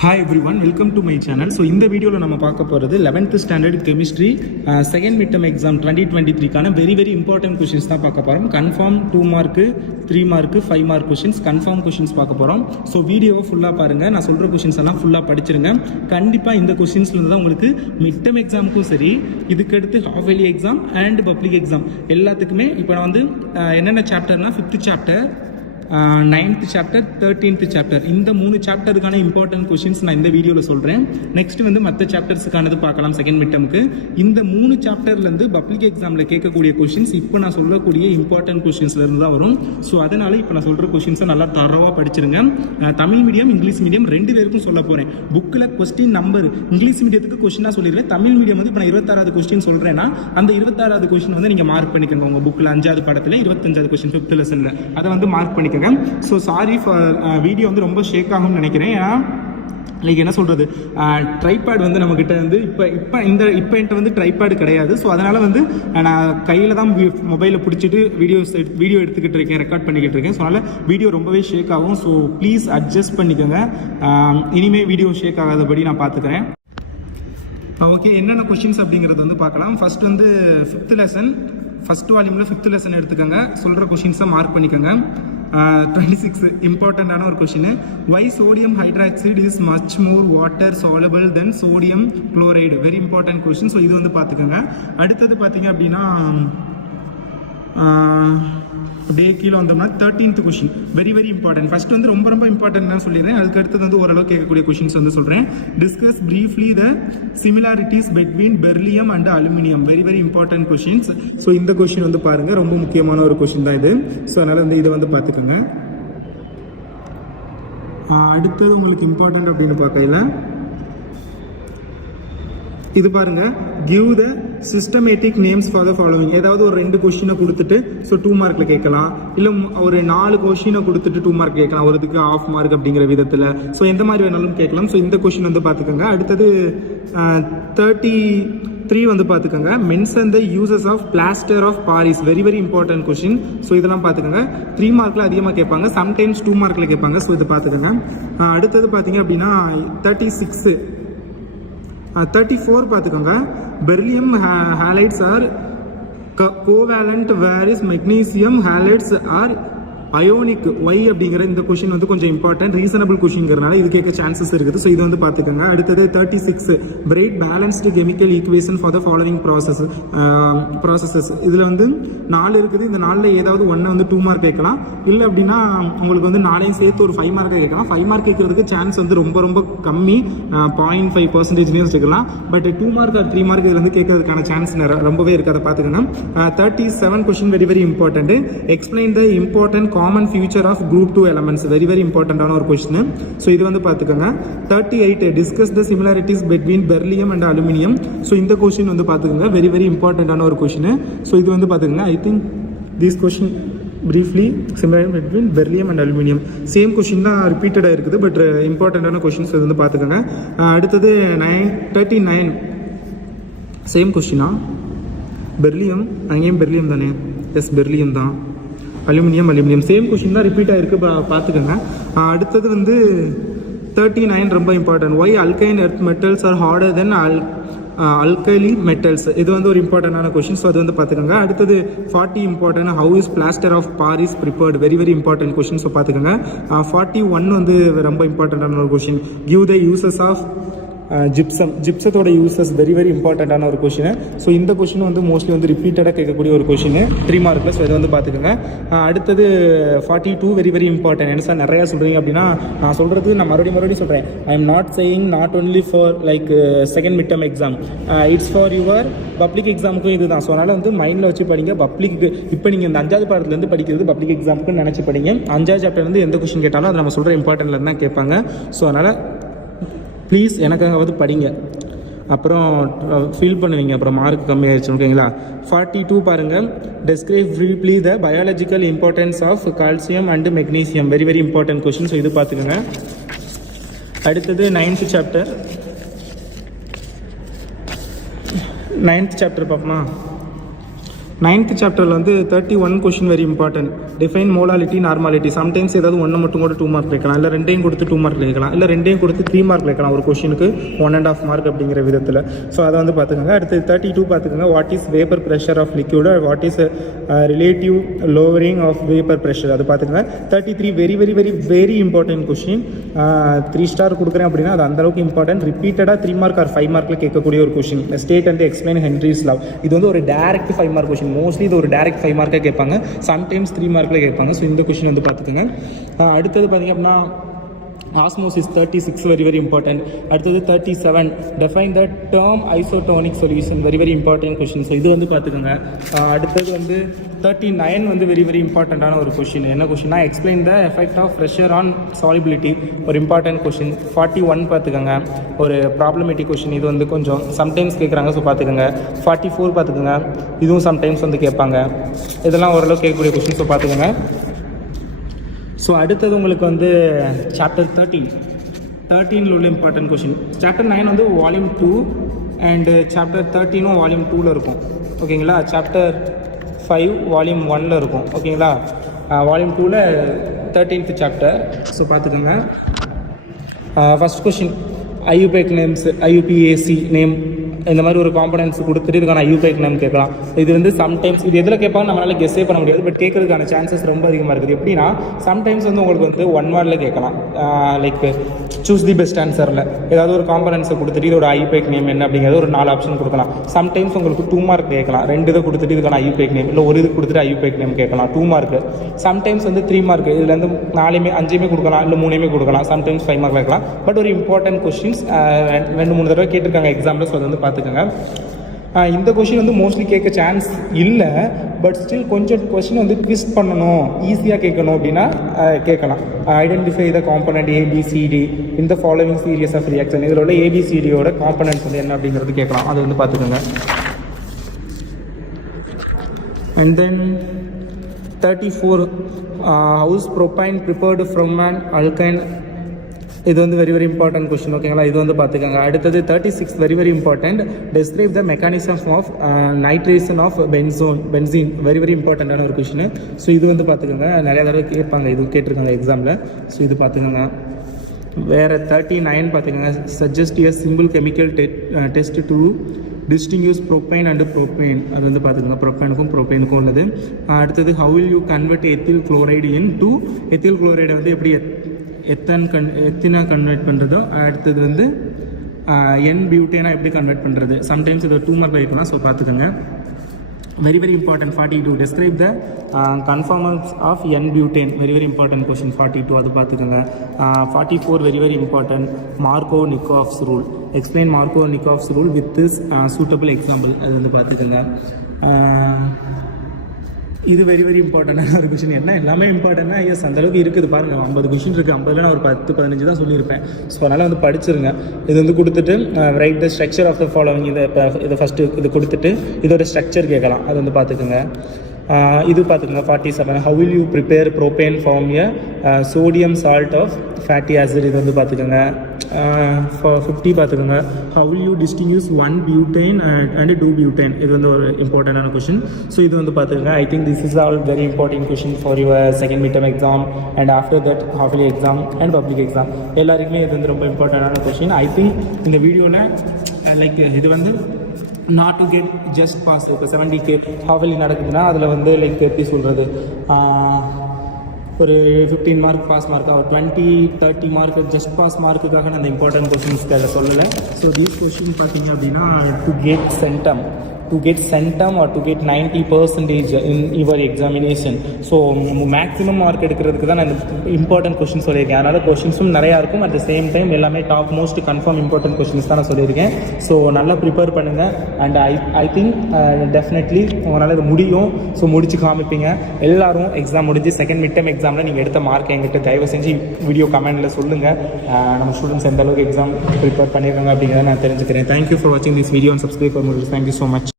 Hi everyone, welcome to my channel. So இந்த வீடியோவில் நம்ம பார்க்க போகிறது 11th standard chemistry second mid term exam 2023க்கான வெரி இம்பார்ட்டன்ட் கொஷின்ஸ் தான் பார்க்க போகிறோம். Confirm 2 mark 3 mark 5 mark questions confirm questions பார்க்க போகிறோம். ஸோ வீடியோவை ஃபுல்லாக பாருங்கள், நான் சொல்கிற கொஷின்ஸ் எல்லாம் ஃபுல்லாக படிச்சிருங்க. கண்டிப்பாக இந்த கொஷின்ஸ்லேருந்து தான் உங்களுக்கு மிட் டர்ம் எக்ஸாமுக்கும் சரி, இதுக்கடுத்து half yearly exam and public exam எல்லாத்துக்குமே இப்போ நான் வந்து என்னென்ன சாப்டர்னா 5th chapter, 9th chapter, 13th chapter, இந்த 3 சாப்டருக்கான இம்பார்ட்டன்ட் கொஷின்ஸ் நான் இந்த வீடியோவில் சொல்கிறேன். நெக்ஸ்ட் வந்து மற்ற சாப்டர்ஸுக்கானது பார்க்கலாம். செகண்ட் மிட் டர்முக்கு இந்த 3 சாப்டர்லேருந்து பப்ளிக் எக்ஸாமில் கேட்கக்கூடிய கொஷின்ஸ் இப்போ நான் சொல்லக்கூடிய இம்பார்ட்டன்ட் கொஷின்ஸ்லேருந்து தான் வரும். ஸோ அதனால் இப்போ நான் சொல்கிற கொஷின்ஸை நல்லா தரவாக படிச்சிருங்க. தமிழ் மீடியம் இங்கிலீஷ் மீடியம் 2 பேருக்கும் சொல்ல போகிறேன். புக்கில் கொஸ்டின் நம்பர் இங்கிலீஷ் மீடியத்துக்கு கொஸ்டினாக சொல்லிடுறேன். தமிழ் மீடியம் வந்து இப்போ நான் 26வது கொஸ்டின் சொல்கிறேன்னா அந்த 26வது கொஸ்டின் வந்து நீங்கள் மார்க் பண்ணிக்கோங்க. உங்கள் புக்கில் 5வது பாடத்தில் 25வது கொஸ்டின் 5th லெசனில் அதை வந்து மார்க் பண்ணிக்கோங்க. ஸோ சாரி ஃபார் வீடியோ வந்து ரொம்ப ஷேக் ஆகும்னு நினைக்கிறேன். ஏன்னா லைக் என்ன சொல்கிறது, ட்ரைபேட் வந்து நம்மக்கிட்ட வந்து இப்போ என்கிட்ட வந்து ட்ரைபேடு கிடையாது. ஸோ அதனால் வந்து நான் கையில் தான் மொபைலை பிடிச்சிட்டு வீடியோ எடுத்துக்கிட்டு இருக்கேன், ரெக்கார்ட் பண்ணிக்கிட்டு இருக்கேன். ஸோ அதனால் வீடியோ ரொம்பவே ஷேக் ஆகும். ஸோ ப்ளீஸ் அட்ஜஸ்ட் பண்ணிக்கோங்க. இனிமேல் வீடியோ ஷேக் ஆகாதபடி நான் பார்த்துக்கிறேன். ஓகே, என்னென்ன கொஷின்ஸ் அப்படிங்கிறது வந்து பார்க்கலாம். ஃபர்ஸ்ட் வந்து 5th lesson, first வால்யூமில் 5th lesson எடுத்துக்கோங்க. சொல்கிற கொஷின்ஸை மார்க் பண்ணிக்கோங்க. 26 இம்பார்ட்டண்ட்டான ஒரு question. Why sodium hydroxide is much more water soluble than sodium chloride. Very important question. So இது வந்து பார்த்துக்கோங்க. அடுத்தது பார்த்தீங்க அப்படின்னா அப்படியே கீழே வந்தோம்னா 13th question very important. First வந்து ரொம்ப இம்பார்ட்டன்ட் தான் சொல்லிடுறேன். அதுக்கு அடுத்தது வந்து ஓரளவு கேட்கக்கூடிய கொஷின்ஸ் வந்து சொல்கிறேன். Discuss briefly the similarities between beryllium and aluminium. Very important questions. So இந்த கொஷின் வந்து பாருங்கள், ரொம்ப முக்கியமான ஒரு கொஷின் தான் இது. ஸோ அதனால் வந்து இதை வந்து பார்த்துக்கோங்க. அடுத்தது உங்களுக்கு இம்பார்ட்டன்ட் அப்படின்னு பார்க்கல இது பாருங்க, give the systematic names for the following. ஏதாவது ஒரு 2 கொஸ்டினை கொடுத்துட்டு ஸோ 2 மார்க்கில் கேட்கலாம், இல்லை ஒரு 4 கொஸ்டினை கொடுத்துட்டு 2 மார்க் கேட்கலாம், ஒரு இதுக்கு ½ மார்க் அப்படிங்கிற விதத்தில். ஸோ எந்த மாதிரி வேணாலும் கேட்கலாம். ஸோ இந்த கொஸ்டின் வந்து பார்த்துக்கோங்க. அடுத்தது 33 வந்து பார்த்துக்கோங்க. Mention the uses of plaster of Paris. Very important question. So இதெல்லாம் பார்த்துக்கோங்க. 3 மார்க்கில் அதிகமாக கேட்பாங்க, சம்டைம்ஸ் 2 மார்க்கில் கேட்பாங்க. ஸோ இதை பார்த்துக்கோங்க. அடுத்தது பார்த்தீங்க அப்படின்னா 36 34 பார்த்துக்கோங்க. Beryllium halides are covalent whereas magnesium halides are ionic. Why அப்படிங்கிற இந்த கொஷின் வந்து கொஞ்சம் இம்பார்ட்டன்ட், ரீசனபிள் கொஷின்ங்கிறனால இது கேட்க சான்சஸ் இருக்குது. ஸோ இது வந்து பார்த்துக்கோங்க. அடுத்தது 36 write balanced chemical equation for the following processes. இதில் வந்து 4 இருக்குது. இந்த 4ல் ஏதாவது ஒன்று வந்து 2 மார்க் கேட்கலாம், இல்லை அப்படின்னா உங்களுக்கு வந்து 4ஐயும் சேர்த்து ஒரு 5 மார்க் கேட்கலாம். 5 மார்க் கேட்கறதுக்கு சான்ஸ் வந்து ரொம்ப கம்மி, 0.5% வச்சுக்கலாம். பட் 2 மார்க் ஆர் 3 மார்க் இதில் வந்து கேட்கறதுக்கான சான்ஸ் ரொம்பவே இருக்குது. அதை பார்த்துக்கணும். 37 question very important. Explain the important common feature of group 2 elements. Very இம்பார்ட்டன்டான ஒரு கொஸ்டின். ஸோ இது வந்து பார்த்துக்கோங்க. 38 discuss the similarities between beryllium and aluminium. So இந்த கொஸ்டின் வந்து பார்த்துக்கோங்க. வெரி இம்பார்ட்டன்டான ஒரு கொஸ்டின். ஸோ இது வந்து பார்த்துக்கோங்க. I think this question briefly similarity between beryllium and aluminum. Same question தான் ரிப்பீட்டடாக இருக்குது, பட் இம்பார்ட்டண்ட்டான கொஷின்ஸ் இது வந்து பார்த்துக்கோங்க. அடுத்தது 39 சேம் கொஷினா. பெர்லியம், அங்கேயும் பெர்லியம் தானே? எஸ், பெர்லியம் தான். அலுமினியம் சேம் கொஷின் தான் ரிப்பீட் ஆகிருக்கு, பார்த்துக்கோங்க. அடுத்தது வந்து 39 ரொம்ப இம்பார்ட்டன்ட். ஒய் அல்கைன் earth metals are harder then alkali metals. இது வந்து ஒரு இம்பார்ட்டன்டான கொஷின். ஸோ அது வந்து பார்த்துக்கோங்க. அடுத்தது 40 important. How is plaster of Paris prepared. Very important question. So பார்த்துக்கோங்க. 41 வந்து ரொம்ப இம்பார்ட்டன்டான ஒரு கொஷின். கிவ் த யூசஸ் ஆஃப் ஜிப்சத்தோட யூசஸ். வெரி இம்பார்ட்டண்ட்டான ஒரு கொஷின். ஸோ இந்த கொஷின் வந்து மோஸ்ட்லி வந்து ரிப்பீட்டடாக கேட்கக்கூடிய ஒரு கொஷின் 3 மார்க்கில். ஸோ இதை வந்து பார்த்துக்கோங்க. அடுத்தது 42 வெரி இம்பார்ட்டன்ட். என்ன சார் நிறையா சொல்கிறீங்க அப்படின்னா, நான் சொல்கிறது நான் மறுபடியும் சொல்கிறேன். I am not saying not only for like second mid term exam, it's for your public எக்ஸாமுக்கும் இது தான். ஸோ அதனால் வந்து மைண்டில் வச்சு படிங்க. பப்ளிக்கு இப்போ நீங்கள் இந்த 5வது பாடத்துலேருந்து படிக்கிறது பப்ளிக் எக்ஸாமுக்குன்னு நினச்சி படிங்க. 5வது சாப்டர்லேருந்து எந்த கொஷின் கேட்டாலும் அதை நம்ம சொல்கிற இம்பார்ட்டன்ட்ல தான் கேட்பாங்க. ஸோ அதனால் ப்ளீஸ் எனக்காகவது படிங்க, அப்புறம் ஃபீல் பண்ணுவீங்க, அப்புறம் மார்க் கம்மியாகிடுச்சு. ஓகேங்களா? 42 பாருங்கள். Describe briefly the biological importance of calcium and magnesium. Very important question. So இது பார்த்துக்கோங்க. அடுத்தது 9th சாப்டர் பார்ப்போமா? 9th சாப்டரில் வந்து 31 question very important. Define molality normality. Sometimes ஏதாவது ஒன்று மட்டும் கூட 2 மார்க் வைக்கலாம், இல்லை ரெண்டையும் கொடுத்து 2 மார்க் வைக்கலாம், இல்லை ரெண்டையும் கொடுத்து 3 மார்க் வைக்கலாம் ஒரு கொஷினுக்கு 1.5 மார்க் அப்படிங்கிற விதத்தில். ஸோ அதை வந்து பார்த்துக்கோங்க. அடுத்து 32 பார்த்துக்கோங்க. What is vapour pressure of liquid, what is relative lowering of vapour pressure, அது பார்த்துக்கோங்க. 33 very very very very important question. 3 star கொடுக்குறேன் அப்படின்னா அது அந்தளவுக்கு இம்பார்ட்டன்ட். ரிப்பீட்டடாக 3 மார்க் ஆர் 5 மார்க்கில் கேட்கக்கூடிய ஒரு question. State and explain Henry's love. இது வந்து ஒரு டேரக்ட் 5 மார்க் கொஷின். மோஸ்ட்லி இது ஒரு டேரக்ட் 5 மார்க்காக கேட்பாங்க, சம்டைம்ஸ் 3 மார்க்கில் கேட்பாங்க. ஸோ இந்த கொஷின் வந்து பார்த்துக்கோங்க. அடுத்தது பார்த்திங்க அப்படின்னா ஆஸ்மோசிஸ் 36 வெரி வெரி இம்பார்ட்டன்ட். அடுத்தது 37 define the term isotonic solution very very important question. So இது வந்து பார்த்துக்கோங்க. அடுத்தது வந்து 39 வந்து வெரி வெரி இம்பார்ட்டண்ட்டான ஒரு கொஷின். என்ன கொஷின்னா explain the effect of pressure on solubility, ஒரு இம்பார்ட்டன்ட் கொஷின். 41 பார்த்துக்கோங்க, ஒரு ப்ராப்ளமேட்டிக் கொஷின். இது வந்து கொஞ்சம் சம்டைம்ஸ் கேட்குறாங்க, ஸோ பார்த்துக்கோங்க. 44 பார்த்துக்கோங்க, இதுவும் சம்டைம்ஸ் வந்து கேட்பாங்க. இதெல்லாம் ஓரளவு கேட்கக்கூடிய கொஷின், ஸோ பார்த்துக்கோங்க. ஸோ அடுத்தது உங்களுக்கு வந்து சாப்டர் 13 உள்ள இம்பார்ட்டன்ட் கொஷின். சாப்டர் 9 வந்து வால்யூம் 2 அண்டு சாப்டர் 13 வால்யூம் 2ல் இருக்கும், ஓகேங்களா. சாப்டர் 5 வால்யூம் 1ல் இருக்கும், ஓகேங்களா. வால்யூம் 2ல் 13th சாப்டர். ஸோ பார்த்துக்கோங்க. First question IUPAC names, IUPAC name, இந்த மாதிரி ஒரு காம்பனன்ட்ஸ் கொடுத்துட்டு இதுக்கான ஐயூபேக் நேம் கேட்கலாம். இது வந்து சம்டைம்ஸ் இது எதில் கேட்பாங்க நம்மளால் கெஸ்ஸே பண்ண முடியாது, பட் கேட்கறதுக்கான சான்சஸ் ரொம்ப அதிகமாக இருக்குது. எப்படின்னா சம்டைம்ஸ் வந்து உங்களுக்கு வந்து 1 மார்க்கில் கேட்கலாம். லைக் சூஸ் தி பெஸ்ட் ஆன்சரில் ஏதாவது ஒரு காம்பனன்ட்ஸை கொடுத்துட்டு இதோட ஐயூபேக் நேம் என்ன அப்படிங்கிறது ஒரு 4 ஆப்ஷன் கொடுக்கலாம். சம்டைம்ஸ் உங்களுக்கு 2 மார்க் கேட்கலாம், 2 இதை கொடுத்துட்டு இதுக்கான ஐயூபேக் நேம், இல்லை ஒரு இது கொடுத்துட்டு ஐயூபேக் நேம் கேட்கலாம் 2 மார்க்கு. சம்டைம்ஸ் வந்து 3 மார்க், இதுலேருந்து 4 5 கொடுக்கலாம், இல்லை 3 கொடுக்கலாம். சம்டைம்ஸ் 5 மார்க் கேட்கலாம். பட் ஒரு இம்பார்ட்டன்ட் கொஸ்டின்ஸ் 2-3 தடவை கேட்டிருக்காங்க எக்ஸாம்பிள். ஸோ அது வந்து பார்த்துக்கோங்க. இந்த கொஷின் வந்து மோஸ்ட்லி கேட்க சான்ஸ் இல்லை, பட் ஸ்டில் கொஞ்சம் கொஷின் வந்து ட்விஸ்ட் பண்ணணும், ஈஸியாக கேட்கணும் அப்படின்னா கேட்கலாம். ஐடென்டிஃபை த காம்பனண்ட் ABCD இந்த ஃபாலோவிங் சீரியஸ் ஆஃப் ரியாக்ஷன். இதில் உள்ள ABCDயோட காம்பனன்ட்ஸ் வந்து என்ன அப்படிங்கிறது கேட்கலாம், அது வந்து பார்த்துக்கோங்க. And then 34 how's propyne prepared from an alkyne. இது வந்து வெரி வெரி இம்பார்ட்டன்ட் கொஷின், ஓகேங்களா. இது வந்து பார்த்துக்கோங்க. அடுத்தது 36 very very important. Describe the mechanism of nitration of benzene very very இம்பார்ட்டண்ட்டான ஒரு கொஷின். ஸோ இது வந்து பார்த்துக்கோங்க, நிறைய தடவை கேட்பாங்க, இது கேட்டிருக்காங்க எக்ஸாமில். ஸோ இது பார்த்துக்கோங்க. வேறு 39 பார்த்துக்கோங்க. Suggest a simple chemical test to distinguish propyne and propyne. அது வந்து பார்த்துக்கோங்க, ப்ரோப்பைனுக்கும் ப்ரோப்பைனுக்கும் உள்ளது. அடுத்தது how will you convert ethyl chloride into ethyl குளோரைடை வந்து எப்படி எத்தினா கன்வெர்ட் பண்ணுறதோ. அடுத்தது வந்து என் பியூட்டேனா எப்படி கன்வெர்ட் பண்ணுறது. சம்டைம்ஸ் இது 2 மார்க் வைக்கலாம், ஸோ பார்த்துக்கோங்க. Very very important. 42 describe the conformations of N butane very very important question. 42 அது பார்த்துக்கோங்க. 44 very very important. Markovnikov's rule. Explain Markovnikov's rule with this suitable example. அது வந்து பார்த்துக்கோங்க. இது வெரி வெரி இம்பார்ட்டண்டான ஒரு கொஷின். என்ன எல்லாமே இம்பார்ட்டன்னா எஸ் அந்தளவுக்கு இருக்குது பாருங்கள். 50 கொஷின் இருக்குது, 50ல் நான் ஒரு 10-15 தான் சொல்லியிருப்பேன். ஸோ அதனால் வந்து படிச்சிருங்க. இது வந்து கொடுத்துட்டு write the structure of the following. இதை ஃபஸ்ட்டு இது கொடுத்துட்டு இதோட ஸ்ட்ரக்சர் கேட்கலாம், அது வந்து பார்த்துக்குங்க. இது பார்த்துக்கோங்க. 47 how will you prepare propane form a sodium salt of fatty acid. இது வந்து பார்த்துக்கோங்க. 50 பார்த்துக்கோங்க. How will you distinguish 1 butyne and 2 butyne. இது வந்து ஒரு இம்பார்ட்டண்டான கொஷின். ஸோ இது வந்து பார்த்துக்கோங்க. I think this is all very important question for your second mid term exam and after that half yearly exam and public exam. எல்லாருக்குமே இது வந்து ரொம்ப இம்பார்ட்டண்டான கொஷின். ஐ திங்க் இந்த வீடியோவில் லைக் இது வந்து not to get just pass. இப்போ 70K ஹாஃபலி நடக்குதுன்னா அதில் வந்து லைக் எப்படி சொல்கிறது, ஒரு 15 மார்க் பாஸ் மார்க், ஒரு 20-30 மார்க் ஜஸ்ட் பாஸ் மார்க்குக்காக நான் அந்த இம்பார்ட்டன்ட் கொஷின்ஸ்க்கு அதை சொல்லலை. ஸோ தீஸ் கொஷின் பார்த்தீங்க அப்படின்னா to get centum or to get 90% in your examination. So maximum mark எடுக்கிறதுக்கு தான் நான் இந்த இம்பார்ட்டன்ட் கொஷின் சொல்லியிருக்கேன். அதனால் கொஷின்ஸும் நிறையா இருக்கும். அட் த சேம் டைம் எல்லாமே top most confirm important questions தான் நான் சொல்லியிருக்கேன். ஸோ நல்லா ப்ரிப்பேர் பண்ணுங்கள். அண்ட் ஐ திங்க் டெஃபினெட்லி உங்களால் இது முடியும். ஸோ முடிச்சு காமிப்பீங்க. எல்லோரும் எக்ஸாம் முடிஞ்சு செகண்ட் மிட் டர்ம் எக்ஸாமில் நீங்கள் எடுத்த மார்க் எங்கிட்ட தயவு செஞ்சு வீடியோ கமெண்ட்டில் சொல்லுங்கள். நம்ம ஸ்டூடெண்ட்ஸ் எந்த அளவுக்கு எக்ஸாம் ப்ரிப்பேர் பண்ணியிருக்காங்க அப்படிங்கிறத நான் தெரிஞ்சுக்கிறேன். தேங்க்யூ ஃபார் வாட்சிங் this video and subscribe for more. Thank you so much.